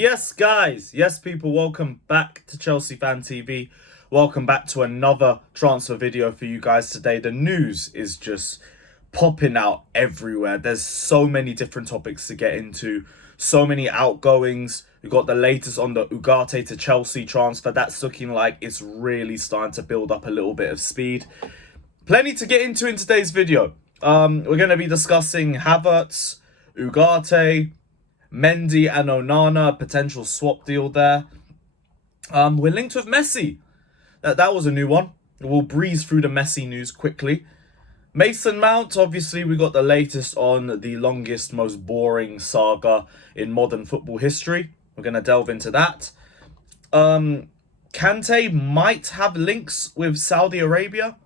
Yes, guys. Yes, people. Welcome back to Chelsea Fan TV. Welcome back to another transfer video for you guys today. The news is just popping out everywhere. There's so many different topics to get into. So many outgoings. We've got the latest on the Ugarte to Chelsea transfer. That's looking like it's really starting to build up a little bit of speed. Plenty to get into in today's video. We're going to be discussing Havertz, Ugarte, Mendy and Onana, potential swap deal there. We're linked with Messi. That was a new one. We'll breeze through the Messi news quickly. Mason Mount, obviously we got the latest on the longest, most boring saga in modern football history. We're going to delve into that. Kante might have links with Saudi Arabia,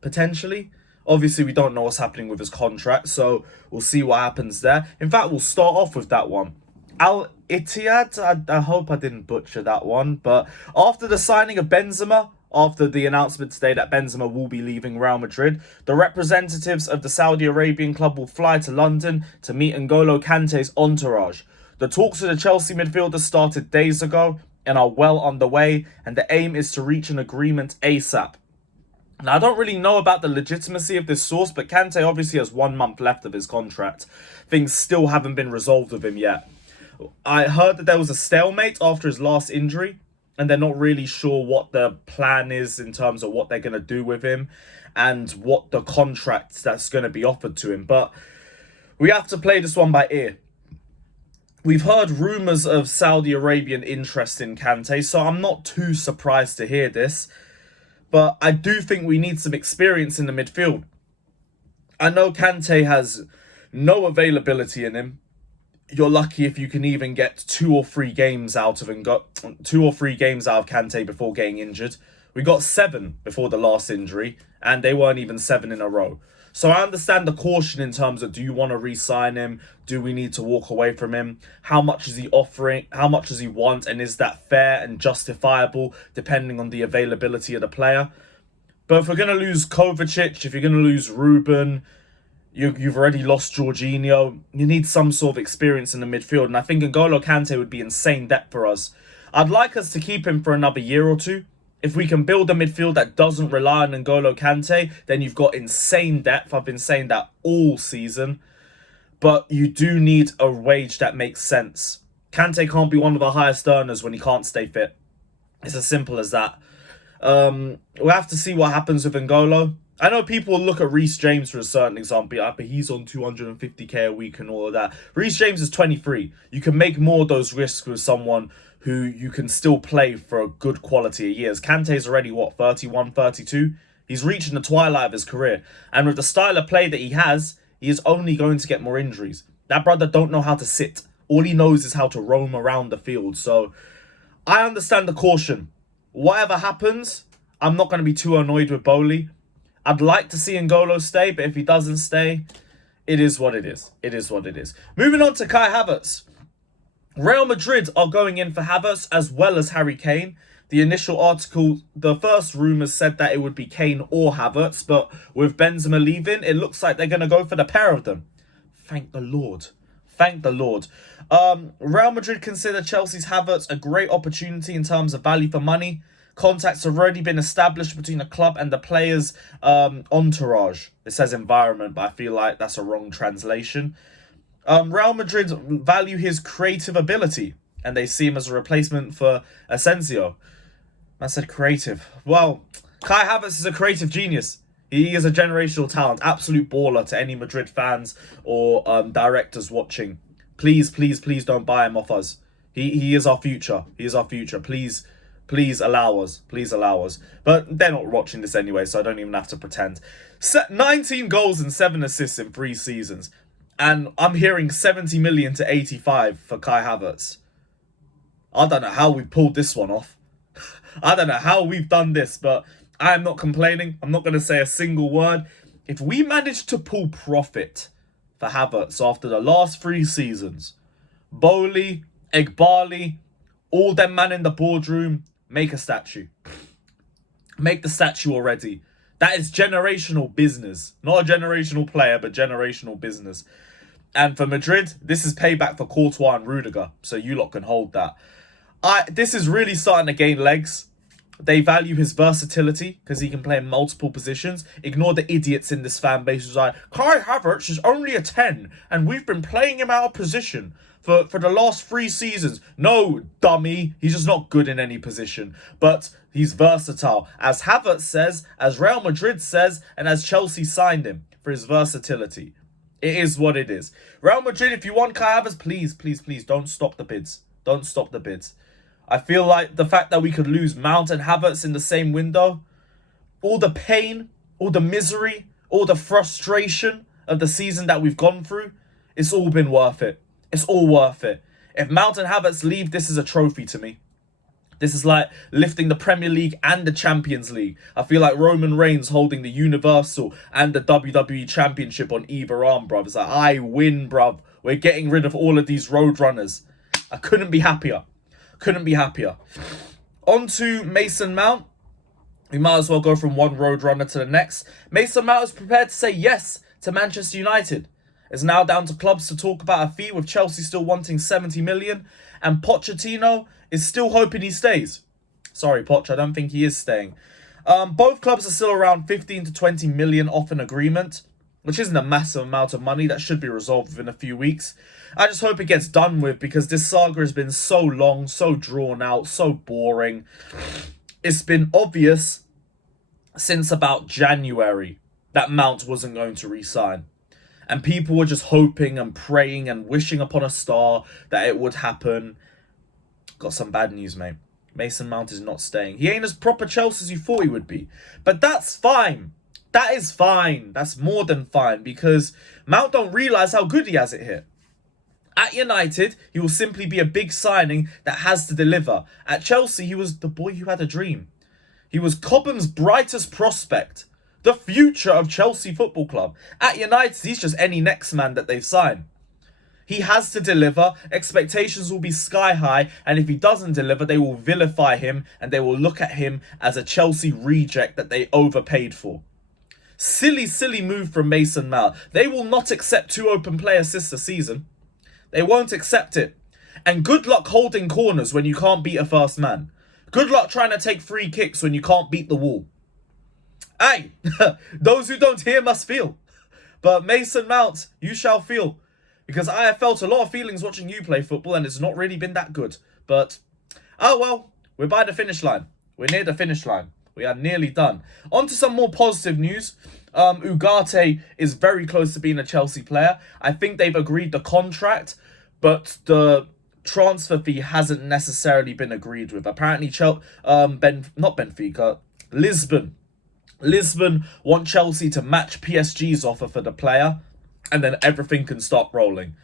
potentially. Obviously, we don't know what's happening with his contract, so we'll see what happens there. In fact, we'll start off with that one. Al Ittihad, I hope I didn't butcher that one, but after the signing of Benzema, after the announcement today that Benzema will be leaving Real Madrid, the representatives of the Saudi Arabian club will fly to London to meet N'Golo Kante's entourage. The talks with the Chelsea midfielder started days ago and are well underway, and the aim is to reach an agreement ASAP. Now, I don't really know about the legitimacy of this source, but Kante obviously has 1 month left of his contract. Things still haven't been resolved with him yet. I heard that there was a stalemate after his last injury, and they're not really sure what the plan is in terms of what they're going to do with him and what the contract that's going to be offered to him. But we have to play this one by ear. We've heard rumours of Saudi Arabian interest in Kante, so I'm not too surprised to hear this. But I do think we need some experience in the midfield. I know Kante has no availability in him. You're lucky if you can even get 2 or 3 games out of Kante before getting injured. We got 7 before the last injury, and they weren't even 7 in a row. So I understand the caution in terms of, do you want to re-sign him? Do we need to walk away from him? How much is he offering? How much does he want? And is that fair and justifiable depending on the availability of the player? But if we're going to lose Kovacic, if you're going to lose Ruben, you've already lost Jorginho, you need some sort of experience in the midfield. And I think N'Golo Kante would be insane depth for us. I'd like us to keep him for another year or two. If we can build a midfield that doesn't rely on N'Golo Kante, then you've got insane depth. I've been saying that all season. But you do need a wage that makes sense. Kante can't be one of the highest earners when he can't stay fit. It's as simple as that. We'll have to see what happens with N'Golo. I know people look at Reece James for a certain example, but he's on 250k a week and all of that. Reece James is 23. You can make more of those risks with someone who you can still play for a good quality of years. Kante's already, 31, 32? He's reaching the twilight of his career. And with the style of play that he is only going to get more injuries. That brother don't know how to sit. All he knows is how to roam around the field. So I understand the caution. Whatever happens, I'm not going to be too annoyed with Bowley. I'd like to see N'Golo stay, but if he doesn't stay, it is what it is. It is what it is. Moving on to Kai Havertz. Real Madrid are going in for Havertz as well as Harry Kane. The initial article, the first rumours said that it would be Kane or Havertz, but with Benzema leaving, it looks like they're going to go for the pair of them. Thank the Lord. Thank the Lord. Real Madrid consider Chelsea's Havertz a great opportunity in terms of value for money. Contacts have already been established between the club and the player's entourage. It says environment, but I feel like that's a wrong translation. Real Madrid value his creative ability, and they see him as a replacement for Asensio. I said creative. Well, Kai Havertz is a creative genius. He is a generational talent, absolute baller to any Madrid fans or directors watching. Please, please, please don't buy him off us. He is our future. He is our future. Please allow us. Please allow us. But they're not watching this anyway, so I don't even have to pretend. 19 goals and 7 assists in 3 seasons. And I'm hearing 70 million to 85 for Kai Havertz. I don't know how we pulled this one off. I don't know how we've done this, but I am not complaining. I'm not going to say a single word. If we manage to pull profit for Havertz after the last 3 seasons, Bowley, Egbali, all them man in the boardroom, make a statue. Make the statue already. That is generational business. Not a generational player, but generational business. And for Madrid, this is payback for Courtois and Rudiger. So you lot can hold that. This is really starting to gain legs. They value his versatility because he can play in multiple positions. Ignore the idiots in this fan base who's like, Kai Havertz is only a 10 and we've been playing him out of position for the last 3 seasons. No, dummy. He's just not good in any position. But he's versatile. As Havertz says, as Real Madrid says, and as Chelsea signed him for his versatility. It is what it is. Real Madrid, if you want Kai Havertz, please, please, please don't stop the bids. Don't stop the bids. I feel like the fact that we could lose Mount and Havertz in the same window, all the pain, all the misery, all the frustration of the season that we've gone through, it's all been worth it. It's all worth it. If Mount and Havertz leave, this is a trophy to me. This is like lifting the Premier League and the Champions League. I feel like Roman Reigns holding the Universal and the WWE Championship on either arm, bruv. It's like, I win, bruv. We're getting rid of all of these roadrunners. I couldn't be happier. Couldn't be happier. On to Mason Mount. We might as well go from one roadrunner to the next. Mason Mount is prepared to say yes to Manchester United. It's now down to clubs to talk about a fee, with Chelsea still wanting 70 million. And Pochettino is still hoping he stays. Sorry, Poch, I don't think he is staying. Both clubs are still around 15 to 20 million off an agreement, which isn't a massive amount of money. That should be resolved within a few weeks. I just hope it gets done with, because this saga has been so long, so drawn out, so boring. It's been obvious since about January that Mount wasn't going to re-sign. And people were just hoping and praying and wishing upon a star that it would happen. Got some bad news, mate. Mason Mount is not staying. He ain't as proper Chelsea as you thought he would be. But that's fine. That is fine. That's more than fine, because Mount don't realise how good he has it here. At United, he will simply be a big signing that has to deliver. At Chelsea, he was the boy who had a dream. He was Cobham's brightest prospect. The future of Chelsea Football Club. At United, he's just any next man that they've signed. He has to deliver. Expectations will be sky high. And if he doesn't deliver, they will vilify him. And they will look at him as a Chelsea reject that they overpaid for. Silly, silly move from Mason Mount. They will not accept 2 open play assists a season. They won't accept it. And good luck holding corners when you can't beat a first man. Good luck trying to take free kicks when you can't beat the wall. Hey, those who don't hear must feel. But Mason Mount, you shall feel. Because I have felt a lot of feelings watching you play football, and it's not really been that good. But, oh well, we're by the finish line. We're near the finish line. We are nearly done. On to some more positive news. Ugarte is very close to being a Chelsea player. I think they've agreed the contract, but the transfer fee hasn't necessarily been agreed with. Apparently, Lisbon want Chelsea to match PSG's offer for the player, and then everything can start rolling.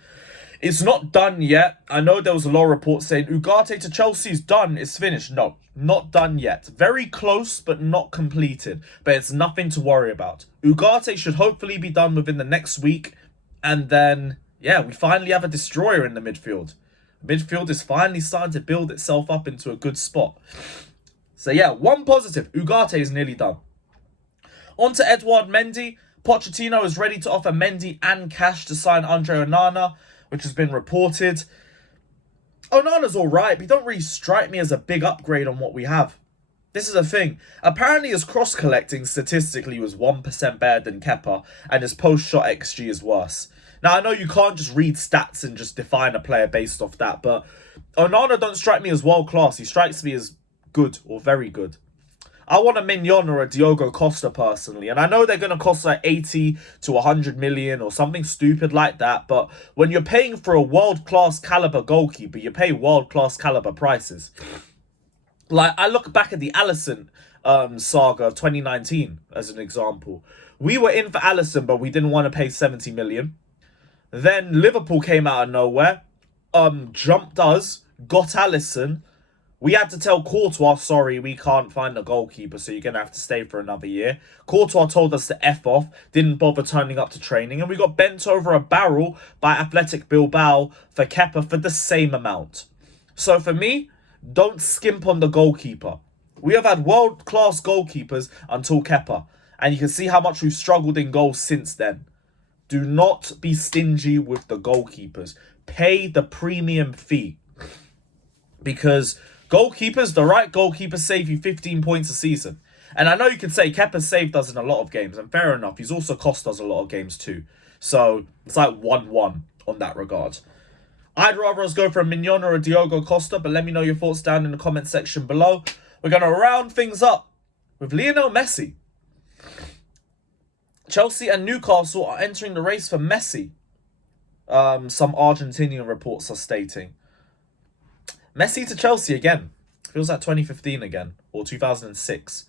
It's not done yet. I know there was a lot of reports saying Ugarte to Chelsea is done, it's finished. No, not done yet. Very close, but not completed. But it's nothing to worry about. Ugarte should hopefully be done within the next week. And then, yeah, we finally have a destroyer in the midfield. Midfield is finally starting to build itself up into a good spot. So yeah, one positive. Ugarte is nearly done. On to Edouard Mendy. Pochettino is ready to offer Mendy and cash to sign Andre Onana, which has been reported. Onana's alright, but he don't really strike me as a big upgrade on what we have. This is the thing. Apparently his cross-collecting statistically was 1% better than Kepa, and his post-shot XG is worse. Now, I know you can't just read stats and just define a player based off that, but Onana don't strike me as world-class. He strikes me as good or very good. I want a Mignon or a Diogo Costa personally. And I know they're going to cost like 80 to 100 million or something stupid like that. But when you're paying for a world-class caliber goalkeeper, you pay world-class caliber prices. Like, I look back at the Alisson saga of 2019 as an example. We were in for Alisson, but we didn't want to pay 70 million. Then Liverpool came out of nowhere, jumped us, got Alisson. We had to tell Courtois, sorry, we can't find a goalkeeper, so you're going to have to stay for another year. Courtois told us to F off, didn't bother turning up to training, and we got bent over a barrel by Athletic Bilbao for Kepa for the same amount. So for me, don't skimp on the goalkeeper. We have had world-class goalkeepers until Kepa, and you can see how much we've struggled in goals since then. Do not be stingy with the goalkeepers. Pay the premium fee. Because goalkeepers, the right goalkeepers save you 15 points a season. And I know you could say Kepa's saved us in a lot of games, and fair enough. He's also cost us a lot of games too. So it's like 1-1 on that regard. I'd rather us go for a Mignon or a Diogo Costa, but let me know your thoughts down in the comment section below. We're going to round things up with Lionel Messi. Chelsea and Newcastle are entering the race for Messi. Some Argentinian reports are stating. Messi to Chelsea again. Feels like 2015 again, or 2006.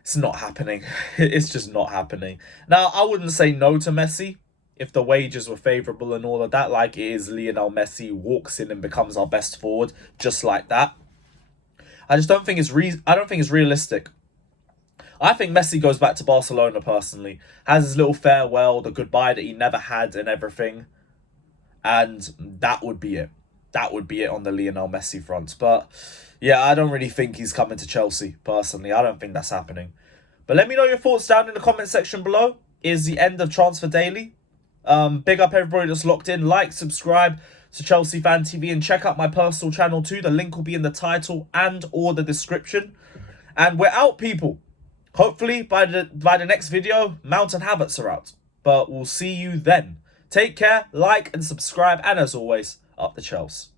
It's not happening. It's just not happening. Now, I wouldn't say no to Messi if the wages were favourable and all of that, like it is Lionel Messi walks in and becomes our best forward, just like that. I just don't think it's realistic. I think Messi goes back to Barcelona personally, has his little farewell, the goodbye that he never had and everything, and that would be it. That would be it on the Lionel Messi front. But yeah, I don't really think he's coming to Chelsea personally. I don't think that's happening. But let me know your thoughts down in the comment section below. Is the end of Transfer Daily. Big up everybody that's locked in. Like, subscribe to Chelsea Fan TV, and check out my personal channel too. The link will be in the title and or the description. And we're out, people. Hopefully by the next video, Mount and Havertz are out. But we'll see you then. Take care, like and subscribe, and as always, up the Chelsea.